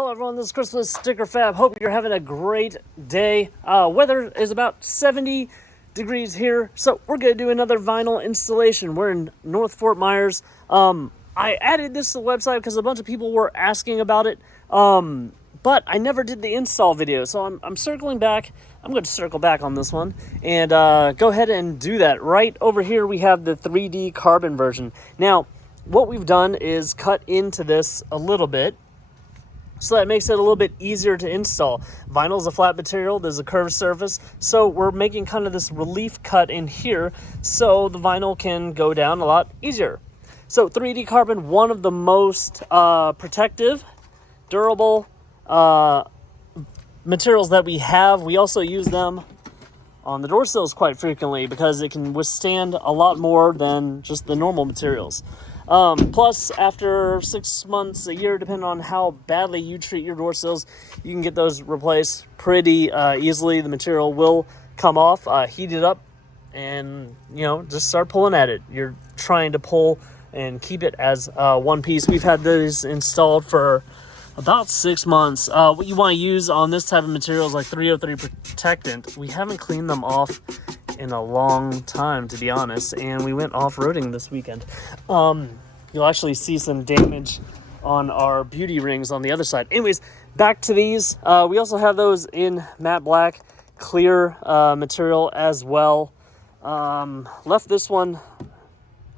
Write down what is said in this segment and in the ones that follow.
Hello everyone, this is Christmas Sticker Fab. Hope you're having a great day. Weather is about 70 degrees here, so we're going to do another vinyl installation. We're in North Fort Myers. I added this to the website because a bunch of people were asking about it, but I never did the install video, so I'm circling back. I'm going to circle back on this one and go ahead and do that. Right over here we have the 3D carbon version. Now, what we've done is cut into this a little bit, so that makes it a little bit easier to install. Vinyl is a flat material, there's a curved surface, so we're making kind of this relief cut in here so the vinyl can go down a lot easier. So 3D carbon, one of the most protective, durable materials that we have. We also use them on the door sills quite frequently because it can withstand a lot more than just the normal materials. Plus, after 6 months, a year, depending on how badly you treat your door sills, you can get those replaced pretty easily. The material will come off, heat it up, and, just start pulling at it. You're trying to pull and keep it as one piece. We've had these installed for about 6 months. What you want to use on this type of material is like 303 protectant. We haven't cleaned them off in a long time, to be honest, and we went off-roading this weekend. You'll actually see some damage on our beauty rings on the other side. Anyways, back to these. We also have those in matte black, clear material as well. Left this one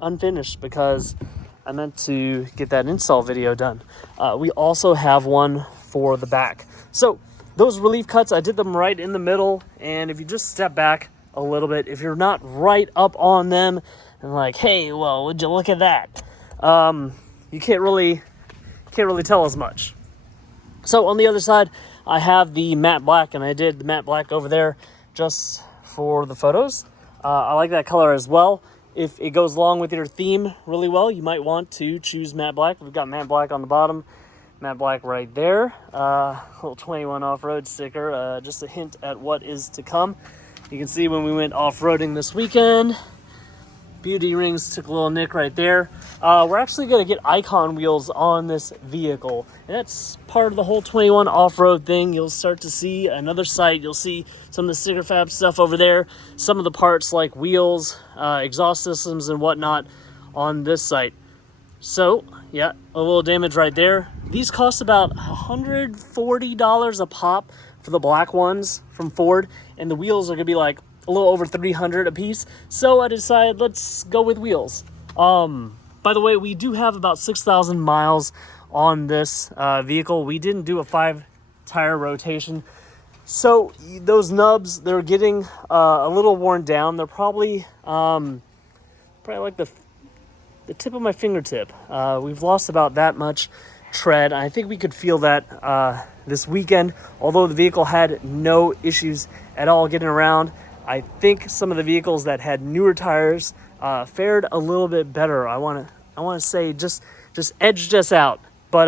unfinished because I meant to get that install video done. We also have one for the back. So those relief cuts, I did them right in the middle, and if you just step back a little bit, if you're not right up on them and like, hey, well, would you look at that, you can't really tell as much. So on the other side I have the matte black, and I did the matte black over there just for the photos. I like that color as well. If it goes along with your theme really well, you might want to choose matte black. We've got matte black on the bottom, matte black right there, little 21 off-road sticker, just a hint at what is to come. You can see when we went off-roading this weekend, beauty rings took a little nick right there. We're actually going to get icon wheels on this vehicle, and that's part of the whole 21 off-road thing. You'll start to see another site. You'll see some of the Sticker Fab stuff over there, some of the parts like wheels, exhaust systems, and whatnot on this site. So, yeah, a little damage right there. These cost about $140 a pop for the black ones from Ford, and the wheels are going to be like a little over $300 a piece. So I decided let's go with wheels. By the way, we do have about 6,000 miles on this vehicle. We didn't do a 5-tire rotation, so those nubs, they're getting a little worn down. They're probably like the tip of my fingertip. We've lost about that much tread. I think we could feel that this weekend, although the vehicle had no issues at all getting around. I think some of the vehicles that had newer tires fared a little bit better. I want to say just edged us out. But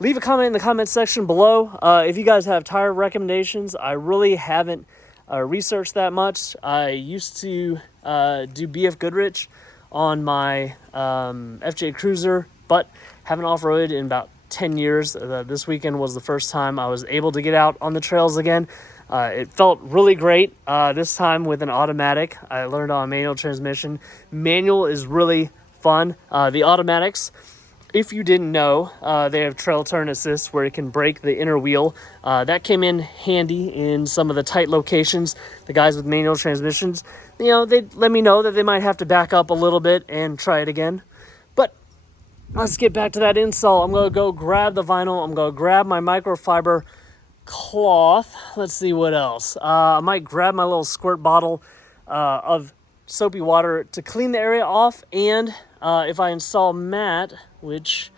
leave a comment in the comment section below if you guys have tire recommendations. I really haven't researched that much. I used to do BF Goodrich on my FJ Cruiser, but haven't off-roaded in about 10 years. This weekend was the first time I was able to get out on the trails again. It felt really great this time with an automatic. I learned on a manual transmission. Manual is really fun. The automatics, if you didn't know, they have trail turn assist where it can brake the inner wheel. That came in handy in some of the tight locations. The guys with manual transmissions, they let me know that they might have to back up a little bit and try it again. But let's get back to that install. I'm going to go grab the vinyl. I'm going to grab my microfiber cloth. Let's see what else. I might grab my little squirt bottle of soapy water to clean the area off, and if I install matte, which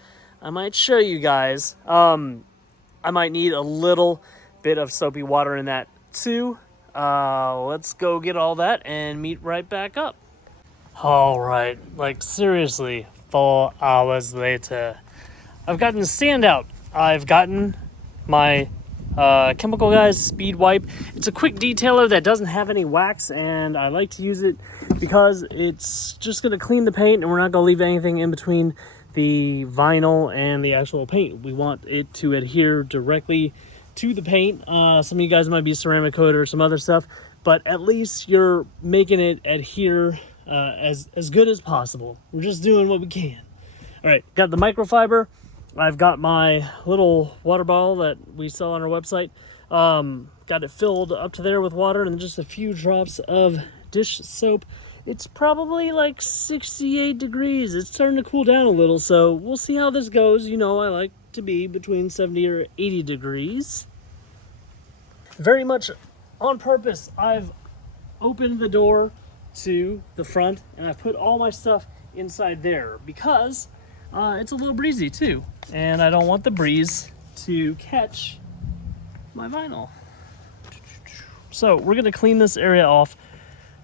I might show you guys, I might need a little bit of soapy water in that too. Let's go get all that and meet right back up. All right, like seriously, 4 hours later, I've gotten the standout. I've gotten my Chemical Guys Speed Wipe. It's a quick detailer that doesn't have any wax, and I like to use it because it's just going to clean the paint, and we're not going to leave anything in between the vinyl and the actual paint. We want it to adhere directly to the paint. Some of you guys might be ceramic coat or some other stuff, but at least you're making it adhere as good as possible. We're just doing what we can. All right, got the microfiber. I've got my little water bottle that we sell on our website. Got it filled up to there with water and just a few drops of dish soap. It's probably like 68 degrees. It's starting to cool down a little, so we'll see how this goes. You know, I like to be between 70 or 80 degrees. Very much on purpose, I've opened the door to the front and I've put all my stuff inside there because it's a little breezy too. And I don't want the breeze to catch my vinyl. So we're gonna clean this area off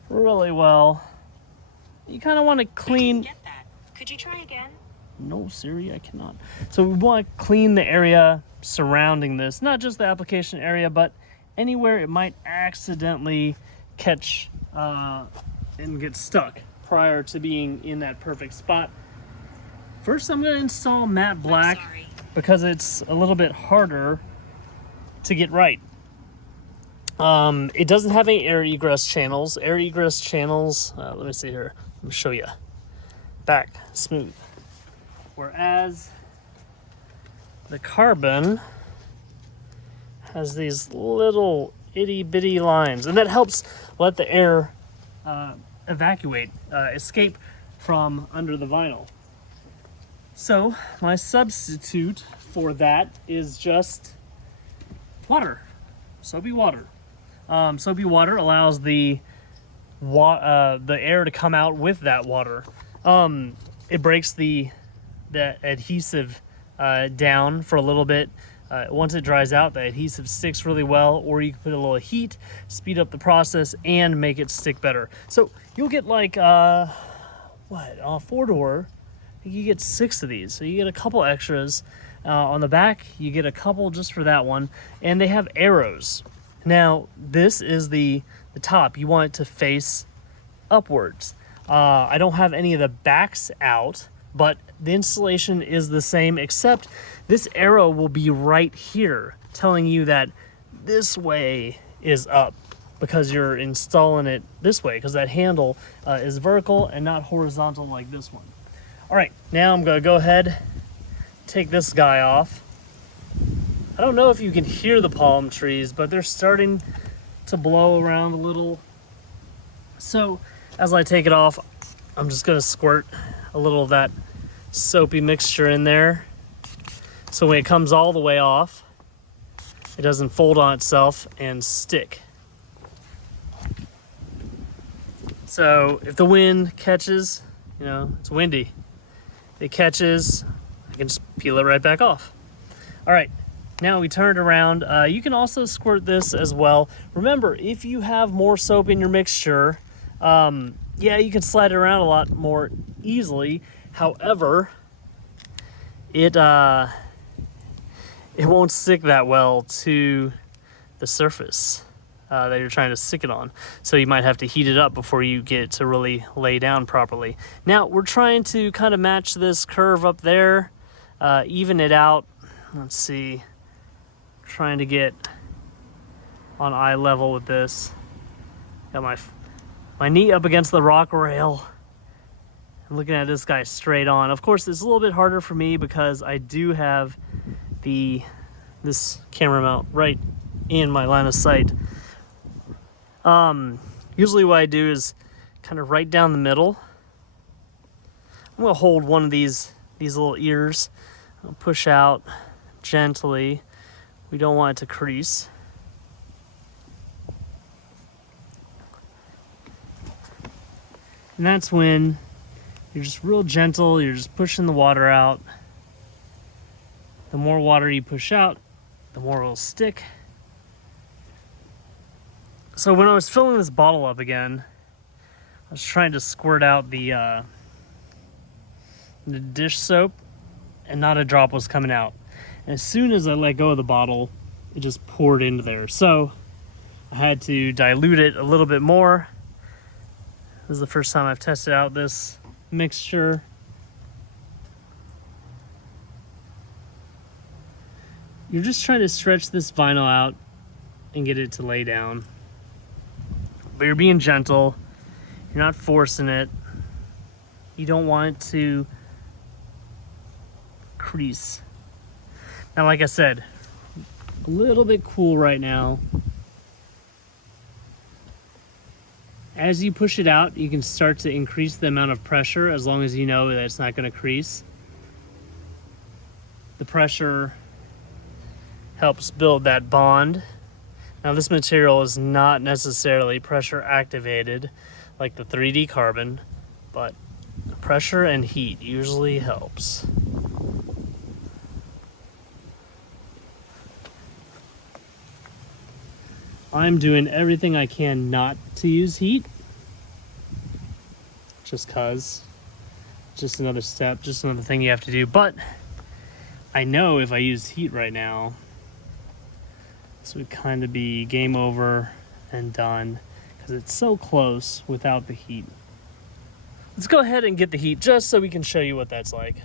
really well. You kind of want to clean. I didn't get that. Could you try again? No, Siri, I cannot. So we want to clean the area surrounding this, not just the application area, but anywhere it might accidentally catch and get stuck prior to being in that perfect spot. First, I'm going to install matte black because it's a little bit harder to get right. It doesn't have any air egress channels. Air egress channels, let me see here. Let me show you. Back, smooth. Whereas the carbon has these little itty bitty lines, and that helps let the air evacuate, escape from under the vinyl. So my substitute for that is just water, soapy water. Soapy water allows the air to come out with that water. It breaks the adhesive down for a little bit. Once it dries out, the adhesive sticks really well, or you can put a little heat, speed up the process, and make it stick better. So you'll get like, on a 4-door, you get 6 of these. So you get a couple extras. On the back, you get a couple just for that one, and they have arrows. Now, this is the top. You want it to face upwards. I don't have any of the backs out, but the installation is the same, except this arrow will be right here telling you that this way is up because you're installing it this way, because that handle is vertical and not horizontal like this one. All right, now I'm gonna go ahead, take this guy off. I don't know if you can hear the palm trees, but they're starting to blow around a little. So as I take it off, I'm just gonna squirt a little of that soapy mixture in there. So when it comes all the way off, it doesn't fold on itself and stick. So if the wind catches, you know, it's windy, it catches, I can just peel it right back off. All right. Now we turn it around. You can also squirt this as well. Remember, if you have more soap in your mixture, yeah, you can slide it around a lot more easily. However, it won't stick that well to the surface that you're trying to stick it on. So you might have to heat it up before you get it to really lay down properly. Now we're trying to kind of match this curve up there, even it out. Let's see. Trying to get on eye level with this. Got my knee up against the rock rail. I'm looking at this guy straight on. Of course, it's a little bit harder for me because I do have this camera mount right in my line of sight. Usually what I do is kind of right down the middle. I'm gonna hold one of these little ears. I'll push out gently. We don't want it to crease. And that's when you're just real gentle, you're just pushing the water out. The more water you push out, the more it will stick. So when I was filling this bottle up again, I was trying to squirt out the dish soap, and not a drop was coming out. And as soon as I let go of the bottle, it just poured into there. So I had to dilute it a little bit more. This is the first time I've tested out this mixture. You're just trying to stretch this vinyl out and get it to lay down. But you're being gentle. You're not forcing it. You don't want it to crease. Now, like I said, a little bit cool right now. As you push it out, you can start to increase the amount of pressure as long as you know that it's not going to crease. The pressure helps build that bond. Now, this material is not necessarily pressure activated like the 3D carbon, but pressure and heat usually helps. I'm doing everything I can not to use heat, just cause, just another step, just another thing you have to do. But I know if I use heat right now, this would kind of be game over and done because it's so close without the heat. Let's go ahead and get the heat just so we can show you what that's like.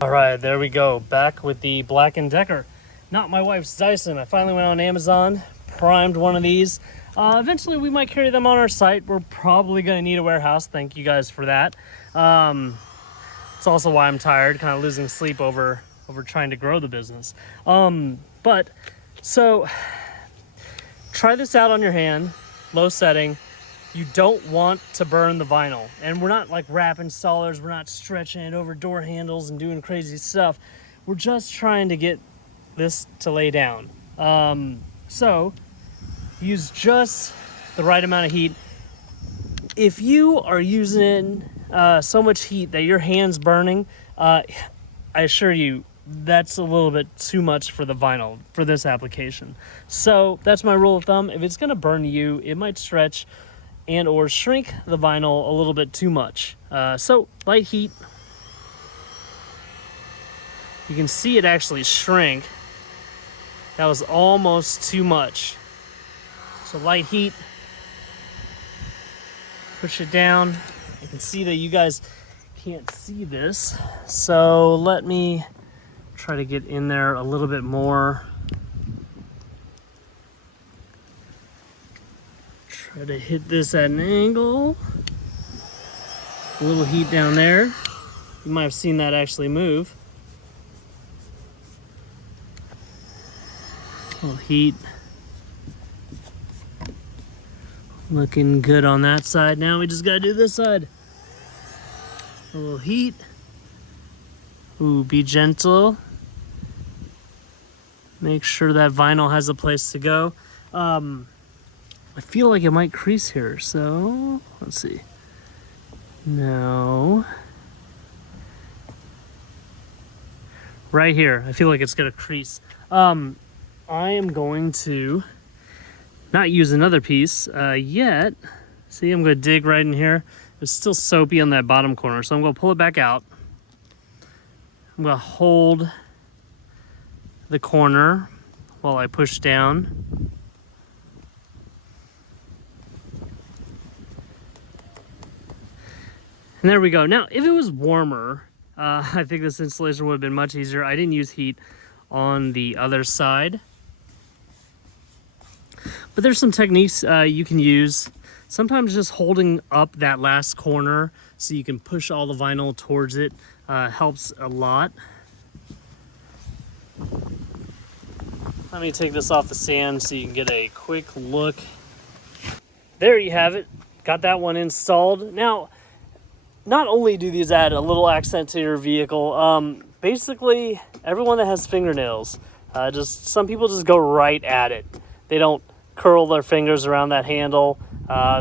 All right, there we go. Back with the Black & Decker. Not my wife's Dyson. I finally went on Amazon, primed one of these. Eventually we might carry them on our site. We're probably going to need a warehouse. Thank you guys for that. It's also why I'm tired, kind of losing sleep over trying to grow the business. But so try this out on your hand, low setting. You don't want to burn the vinyl. And we're not like wrap installers. We're not stretching it over door handles and doing crazy stuff. We're just trying to get this to lay down. So use just the right amount of heat. If you are using so much heat that your hand's burning, I assure you that's a little bit too much for the vinyl for this application. So that's my rule of thumb. If it's gonna burn you, it might stretch and or shrink the vinyl a little bit too much. So light heat. You can see it actually shrink. That was almost too much. So light heat. Push it down. I can see that you guys can't see this. So let me try to get in there a little bit more. Try to hit this at an angle. A little heat down there. You might have seen that actually move. A little heat. Looking good on that side. Now we just gotta do this side. A little heat. Ooh, be gentle. Make sure that vinyl has a place to go. I feel like it might crease here, so let's see. No. Right here, I feel like it's gonna crease. I am going to not use another piece yet. See, I'm gonna dig right in here. It's still soapy on that bottom corner, so I'm gonna pull it back out. I'm gonna hold the corner while I push down. And there we go. Now, if it was warmer, I think this installation would have been much easier. I didn't use heat on the other side. But there's some techniques you can use. Sometimes just holding up that last corner so you can push all the vinyl towards it helps a lot. Let me take this off the stand so you can get a quick look. There you have it. Got that one installed. Now, not only do these add a little accent to your vehicle, basically everyone that has fingernails, just some people just go right at it. They don't curl their fingers around that handle.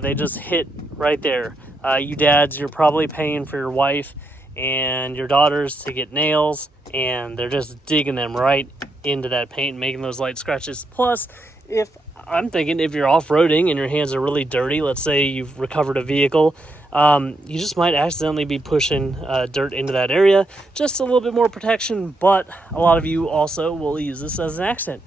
They just hit right there. You dads, you're probably paying for your wife and your daughters to get nails, and they're just digging them right into that paint, making those light scratches. Plus, if you're off-roading and your hands are really dirty, let's say you've recovered a vehicle, you just might accidentally be pushing dirt into that area. Just a little bit more protection, but a lot of you also will use this as an accent.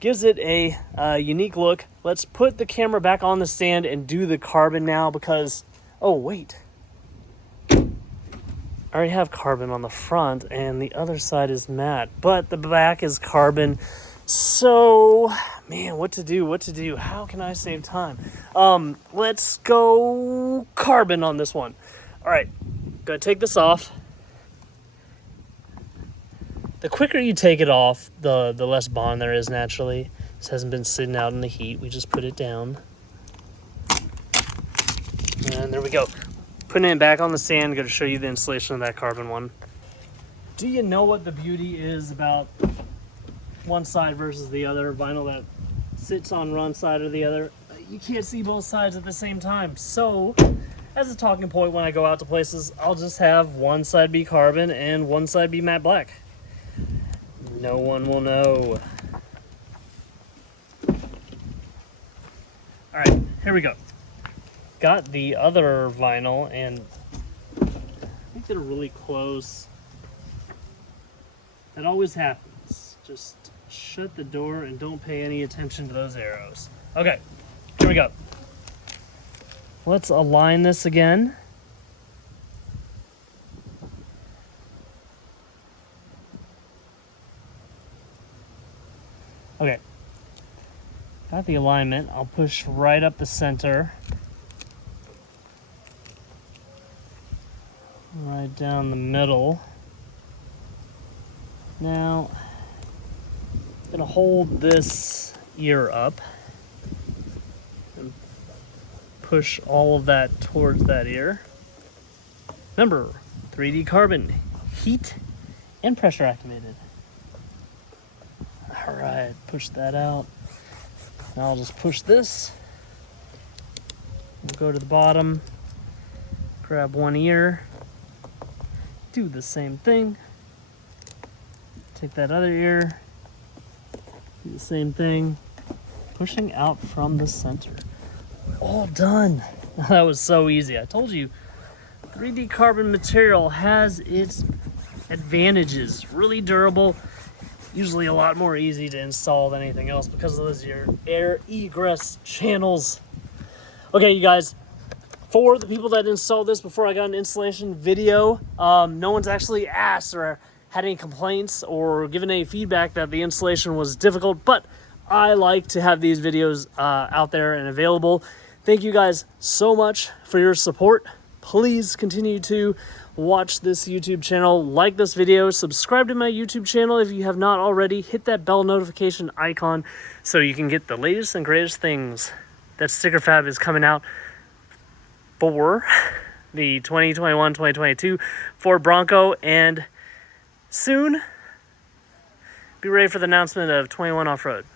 Gives it a unique look. Let's put the camera back on the stand and do the carbon now because, oh wait. I already have carbon on the front and the other side is matte, but the back is carbon. So, man, what to do? How can I save time? Let's go carbon on this one. All right, gonna take this off. The quicker you take it off, the less bond there is naturally. This hasn't been sitting out in the heat. We just put it down. And there we go. Putting it back on the stand, going to show you the installation of that carbon one. Do you know what the beauty is about one side versus the other? Vinyl that sits on one side or the other. You can't see both sides at the same time. So, as a talking point when I go out to places, I'll just have one side be carbon and one side be matte black. No one will know. All right, here we go. Got the other vinyl, and I think they're really close. That always happens. Just shut the door and don't pay any attention to those arrows. Okay, here we go. Let's align this again. Okay, got the alignment. I'll push right up the center. Right down the middle. Now, I'm gonna hold this ear up and push all of that towards that ear. Remember, 3D carbon, heat and pressure activated. All right, push that out. Now I'll just push this. We'll go to the bottom, grab one ear, do the same thing. Take that other ear, do the same thing, pushing out from the center. All done. That was so easy. I told you, 3D carbon material has its advantages. Really durable, usually a lot more easy to install than anything else because of those air egress channels. Okay, you guys, for the people that installed this before I got an installation video, no one's actually asked or had any complaints or given any feedback that the installation was difficult, but I like to have these videos out there and available. Thank you guys so much for your support. Please continue to watch this YouTube channel, like this video, subscribe to my YouTube channel if you have not already, hit that bell notification icon so you can get the latest and greatest things that Sticker Fab is coming out for the 2021-2022 Ford Bronco, and soon be ready for the announcement of 21 Off-Road.